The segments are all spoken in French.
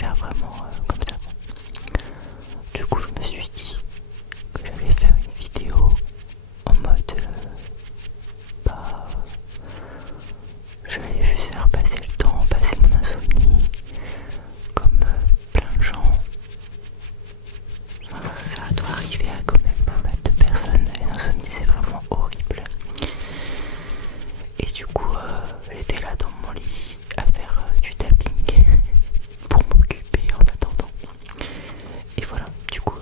faire vraiment comme ça. Du coup je me suis dit que j'allais faire une vidéo en mode bah j'allais juste faire passer le temps, passer mon insomnie comme plein de gens. Enfin, ça doit arriver à quand même pas mal de personnes. L'insomnie c'est vraiment horrible. Et du coup j'étais là dans mon lit à faire du tapping pour m'occuper en attendant. Et voilà, du coup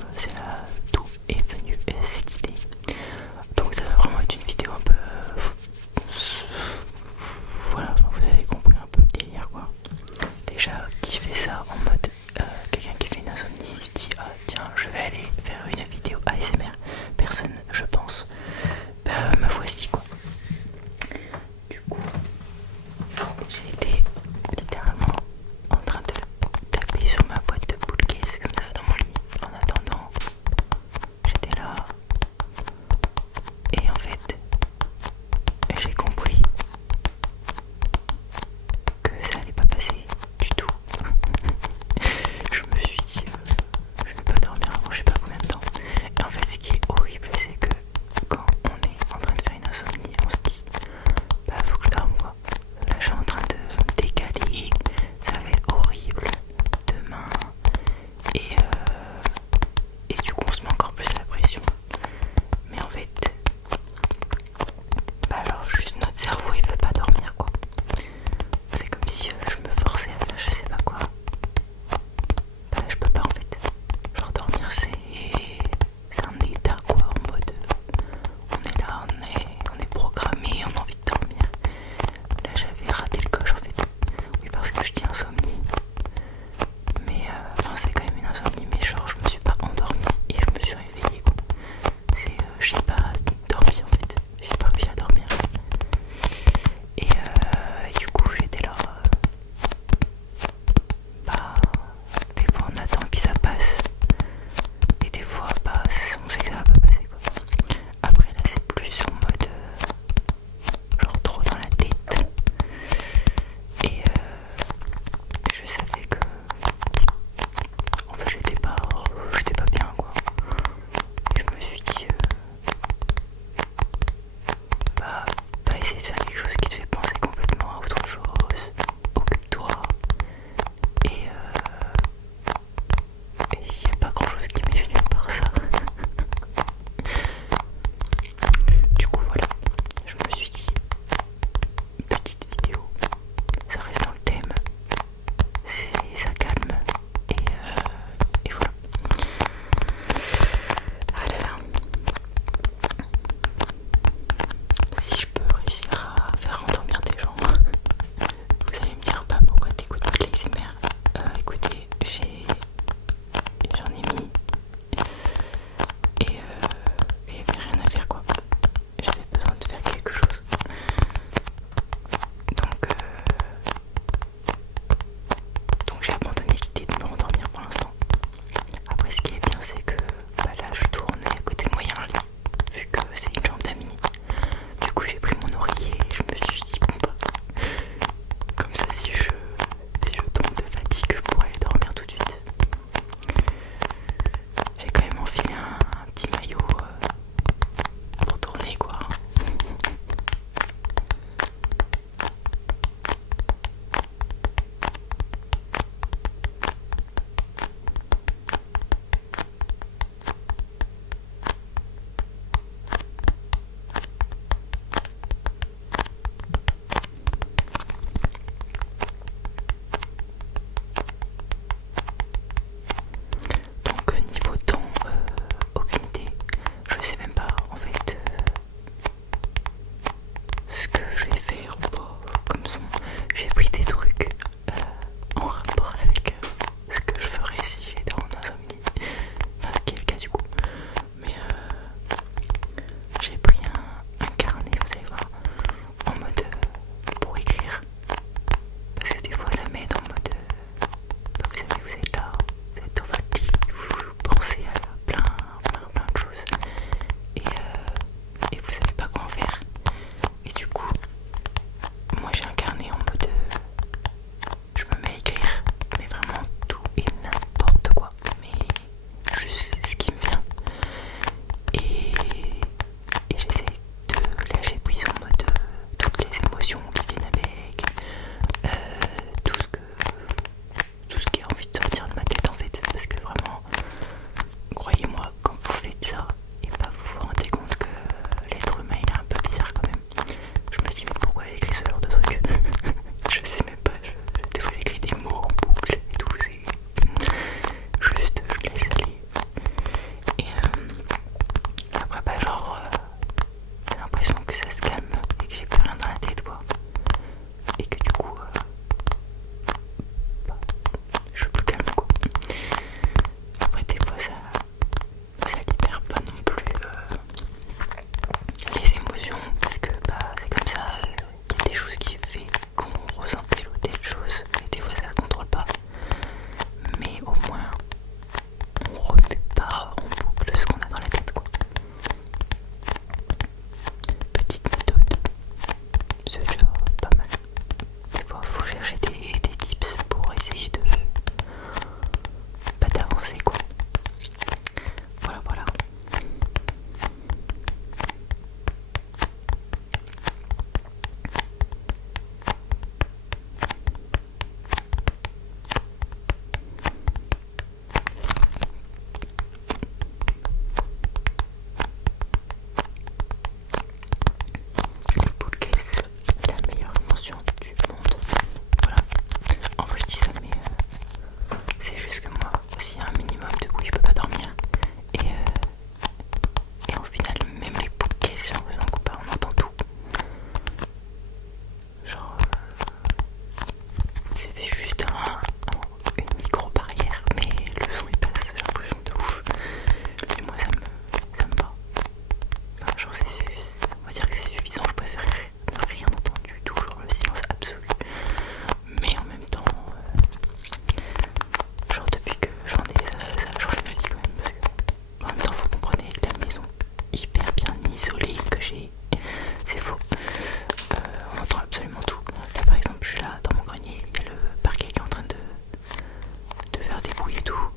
bruit et tout.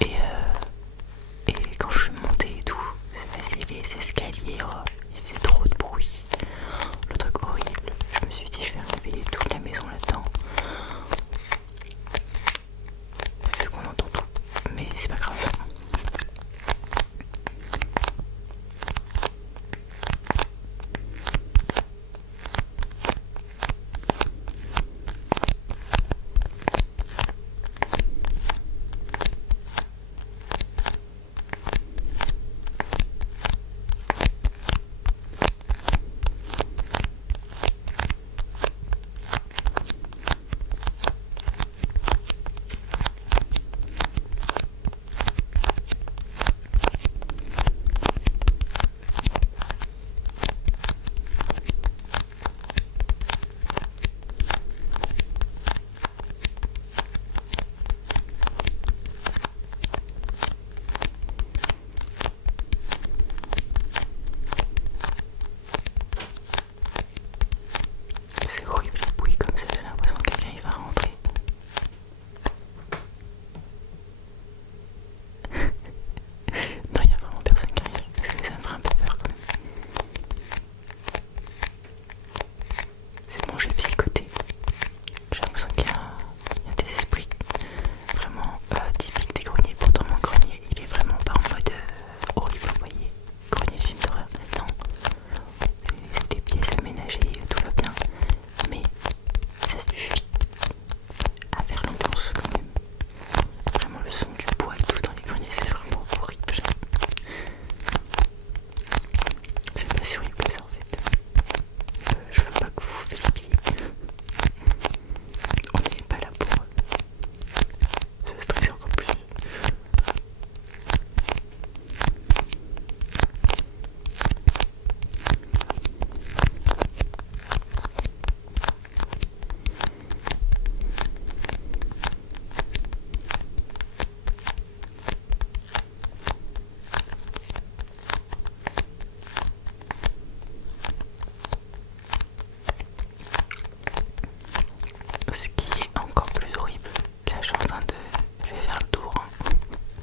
Et quand je suis montée et tout, les escaliers, oh, il faisait trop de bruit. Le truc horrible. Je me suis dit je vais réveiller toute la maison là-dedans. Vu qu'on entend tout. Mais c'est pas grave. C'est horrible les bruits comme ça, j'ai l'impression que quelqu'un il va rentrer. Non, il y a vraiment personne qui arrive, parce que ça me ferait un peu peur quand même. C'est bon, j'ai psychoté. J'ai l'impression qu'il y a des esprits vraiment typiques des greniers. Pourtant mon grenier il est vraiment pas en mode horrible, vous voyez. Grenier de film d'horreur. Non, c'est des pièces aménagées, tout va bien. Mais ça suffit à faire l'ambiance quand même. Vraiment le son du bois et tout dans les greniers c'est vraiment horrible. C'est pas si horrible que ça en fait. Je veux pas que vous flippiez. On n'est pas là pour se stresser encore plus. Ce qui est encore plus horrible, là je suis en train de... Je vais faire le tour. De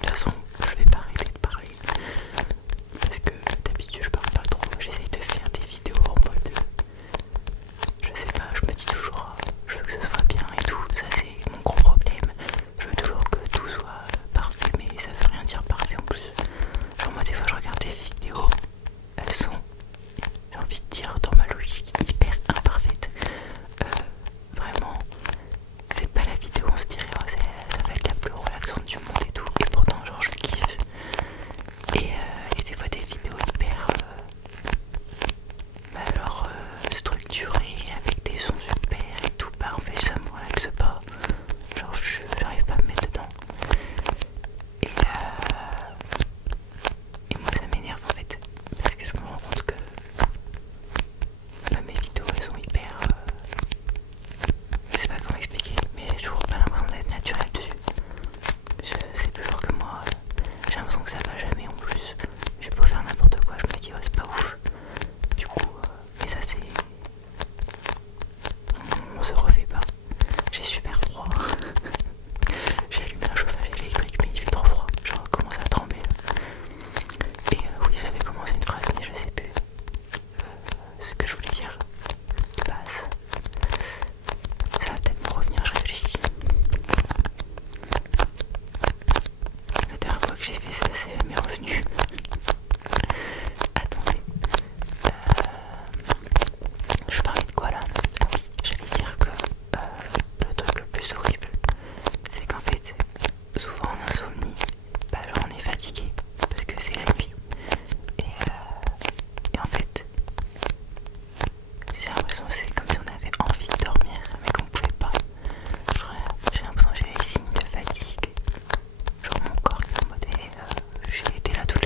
toute façon, je vais pas arrêter de parler. Parce que d'habitude je parle pas trop. J'essaye de faire des vidéos en mode... Je sais pas, je me dis toujours... Je veux que ce soit bien et tout. Ça c'est mon gros problème. Je veux toujours que tout soit parfait. Mais ça veut rien dire parfait en plus. Genre moi des fois je regarde des vidéos. Elles sont... J'ai envie de dire dans ma logique hyper imparfaite. Vraiment, c'est pas la vidéo, on se dirait oh, ça va être la plus relaxante du monde et tout, et pourtant genre je kiffe. Et des fois des vidéos hyper structurées avec des sons super et tout, bah en fait ça me relaxe pas, genre j'arrive pas à me mettre dedans. Et moi ça m'énerve en fait, parce que je me rends compte que mes vidéos elles sont hyper... je sais pas comment expliquer, mais j'ai toujours pas l'impression d'être naturel dessus. C'est plus fort que moi. J'ai l'impression que ça va jamais en plus. J'ai beau faire n'importe quoi, je me dis oh c'est pas ouf. Du coup, mais ça c'est... On se refait pas. J'ai super froid. J'ai allumé un chauffage électrique mais il fait trop froid. Genre commence à trembler là. Et oui j'avais commencé une phrase mais je sais plus ce que je voulais dire de base. Ça va peut-être me revenir, je réfléchis. La dernière fois que j'ai fait ça, c'est mes revenus. Attendez. Je parlais de quoi là? Ah oui, j'allais dire que le truc le plus horrible, c'est qu'en fait, souvent en insomnie, bah genre on est fatigué parce que c'est la nuit. Et en fait, j'ai l'impression que c'est comme si on avait envie de dormir mais qu'on pouvait pas. J'ai l'impression que j'ai des signes de fatigue. Genre mon corps est en mode j'ai été là toute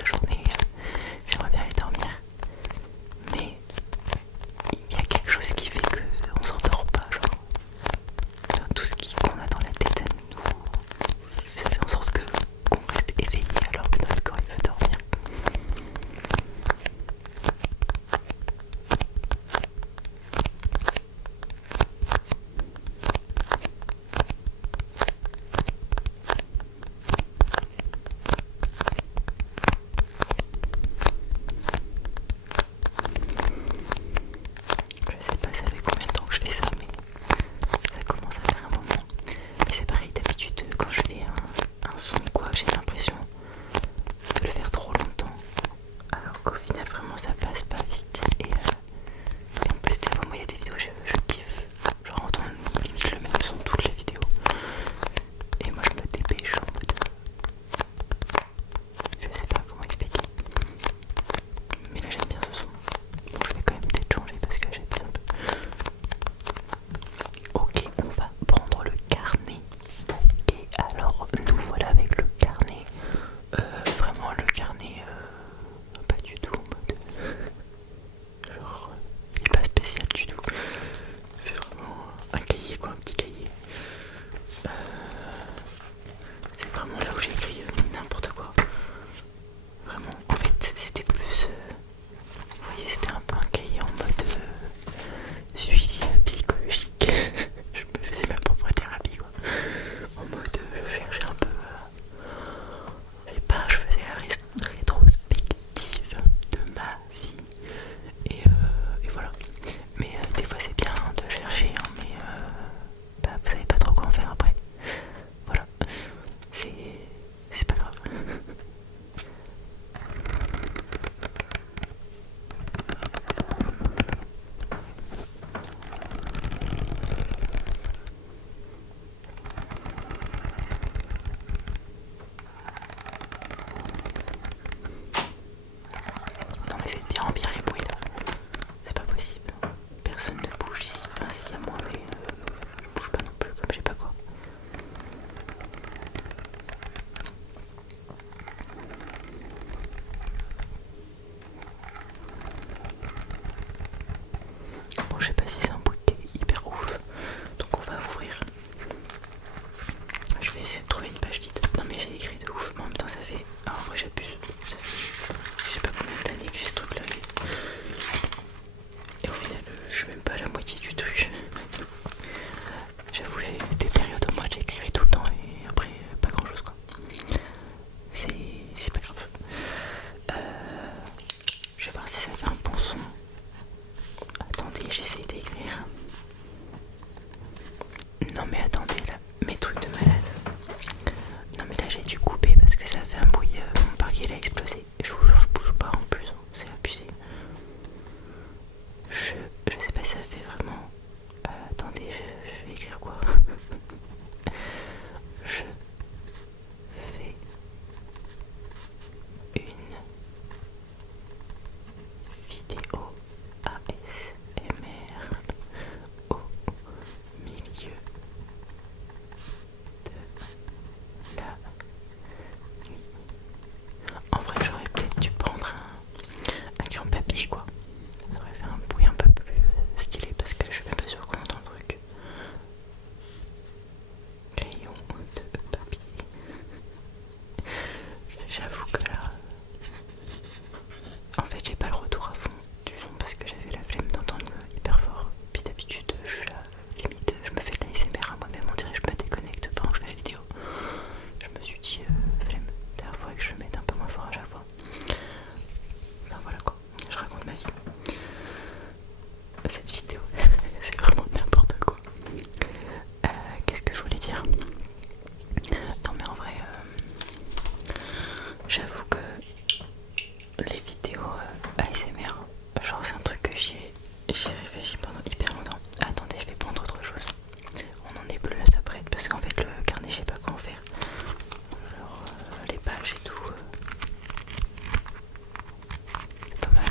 J'avoue que les vidéos ASMR, genre c'est un truc que j'ai réfléchi pendant hyper longtemps. Attendez, je vais prendre autre chose. On en est plus à ça prête parce qu'en fait le carnet je sais pas quoi en faire. Alors les pages et tout, pas mal.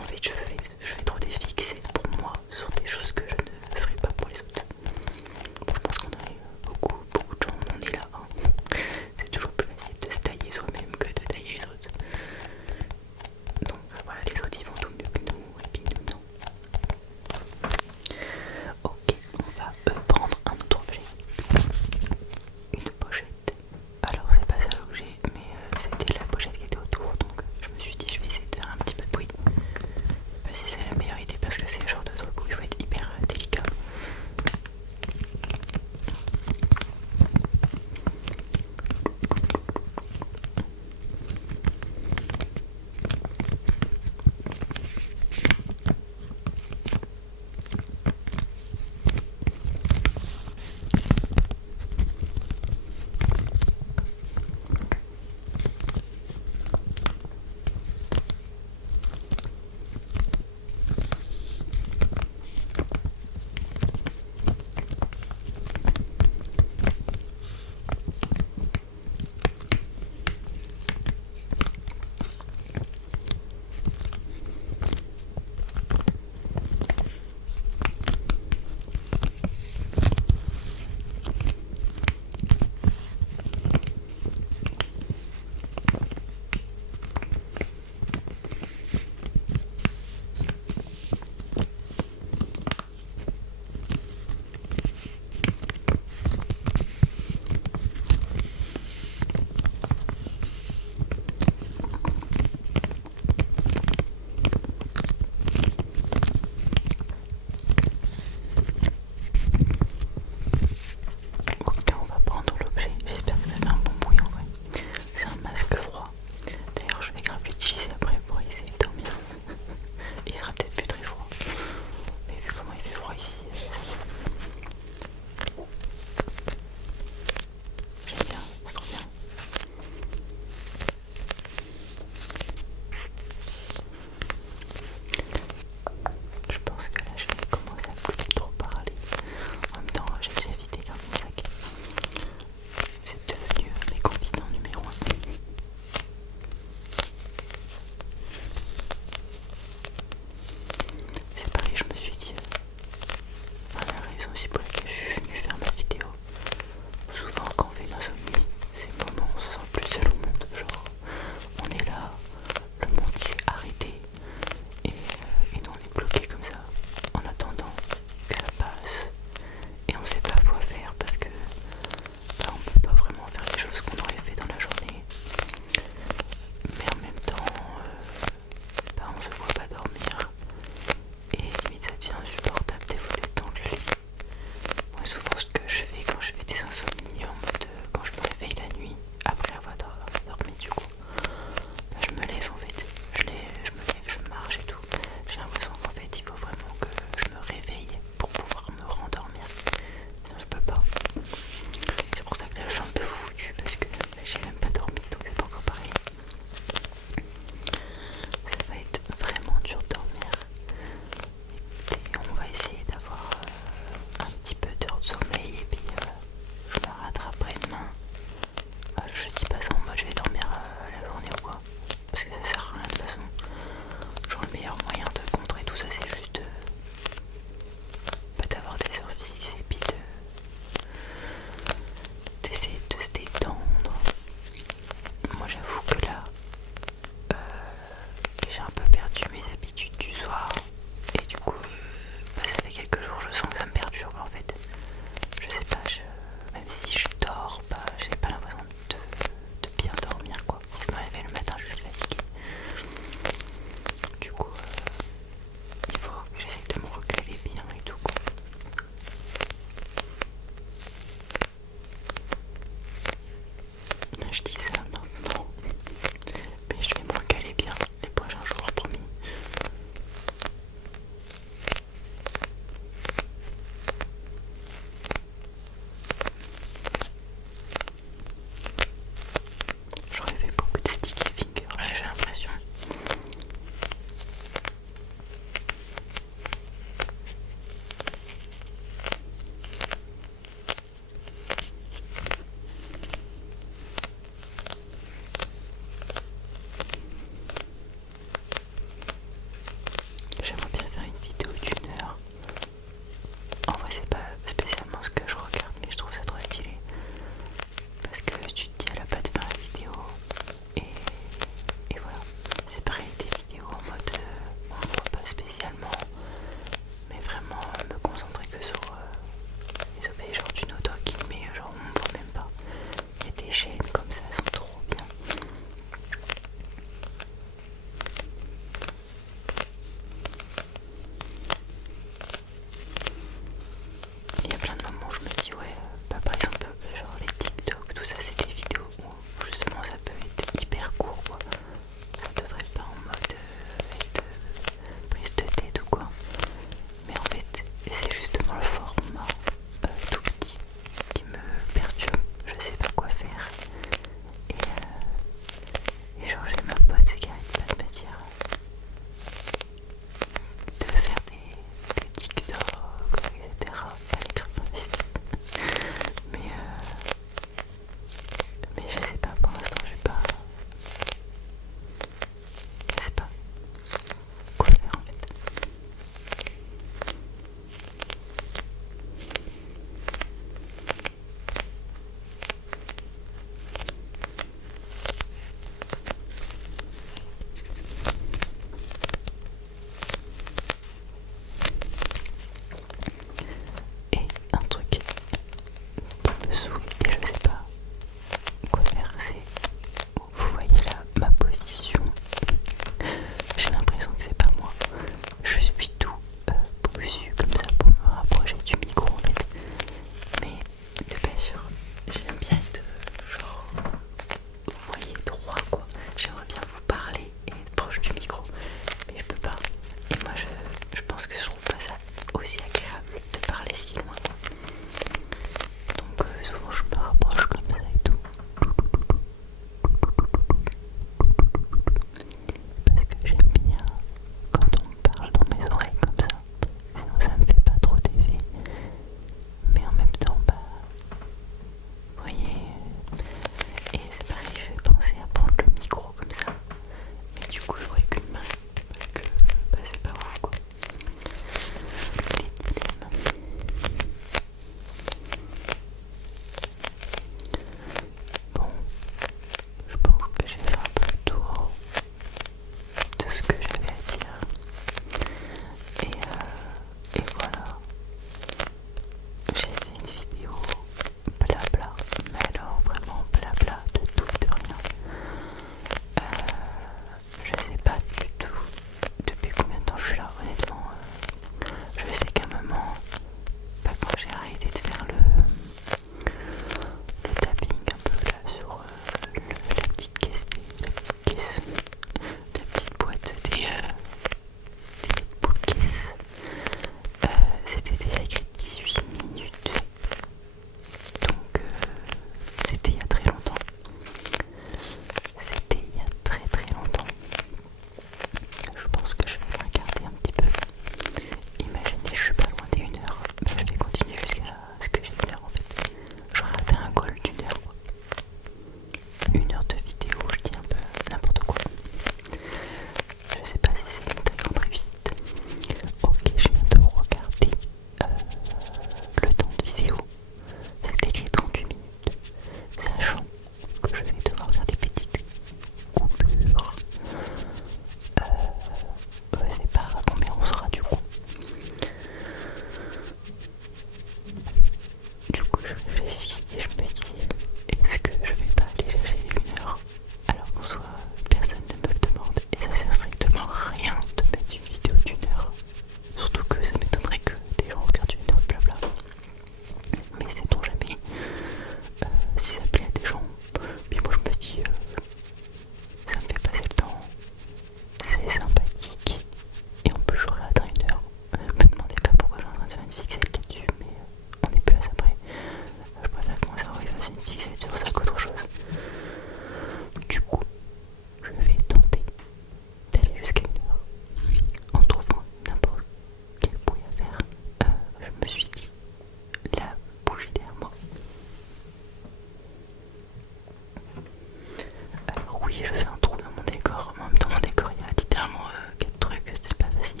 si je fais un trou dans mon décor. En même temps, mon décor il y a littéralement 4 trucs, c'est pas facile.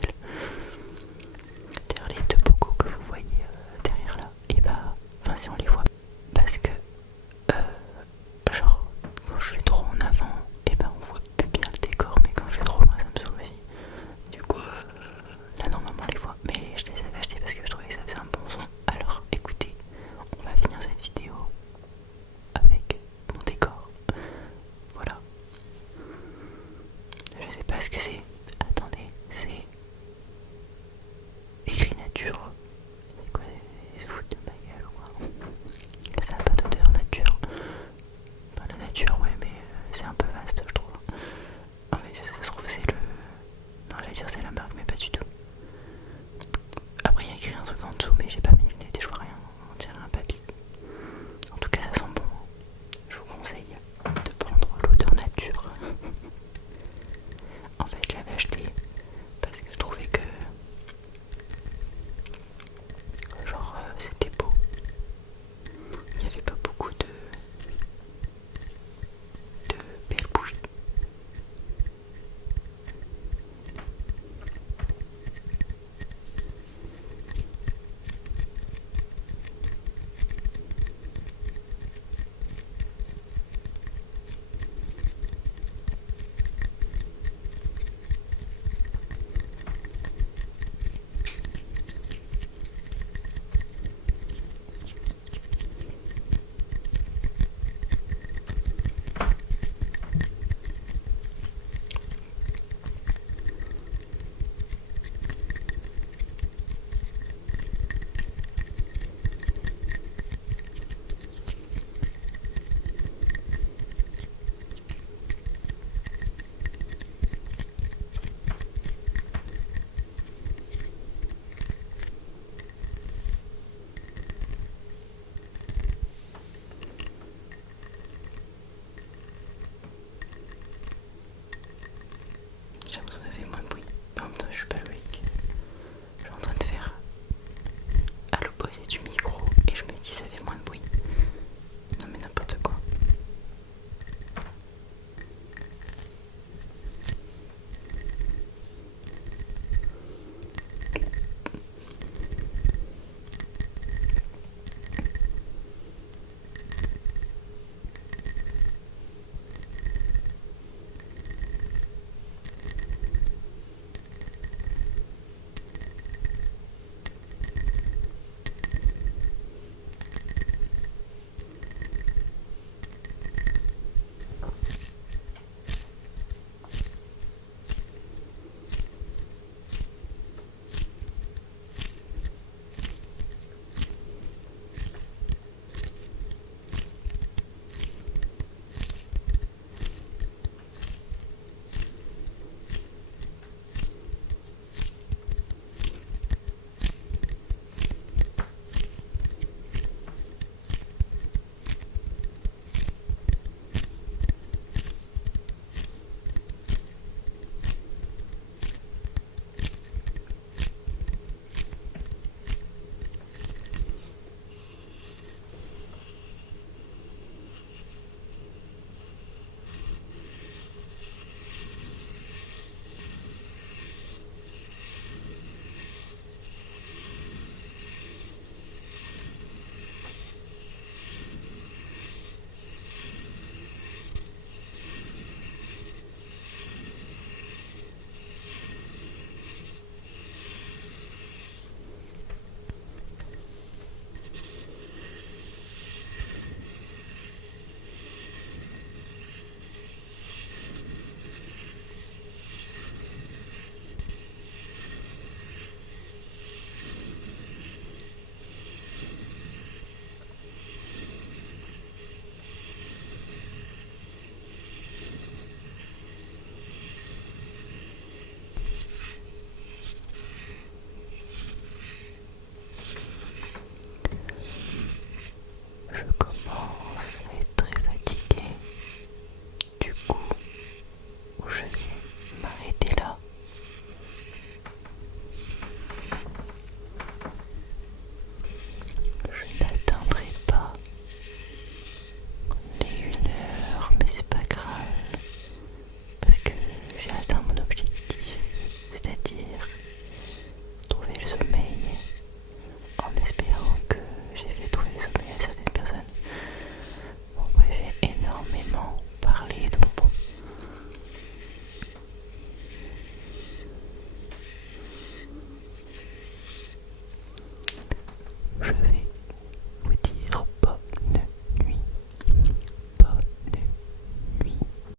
Derrière les deux bocaux que vous voyez derrière là, et bah, enfin si on les voit, parce que genre quand je suis trop en avant, et bah on voit plus bien le décor, mais quand je suis trop loin ça me saoule aussi. Du coup là normalement on les voit, mais je les avais achetés parce que je trouvais que ça faisait un bon son. Alors écoutez, on va finir cette vidéo avec mon décor. Voilà. Je sais pas ce que c'est. Attendez, c'est écrit nature. C'est quoi, ils se foutent de ma gueule ou quoi? Ça n'a pas d'odeur nature. Enfin, la nature, ouais, mais c'est un peu vaste, je trouve. En fait, ça se trouve, c'est le. Non, j'allais dire c'est la marque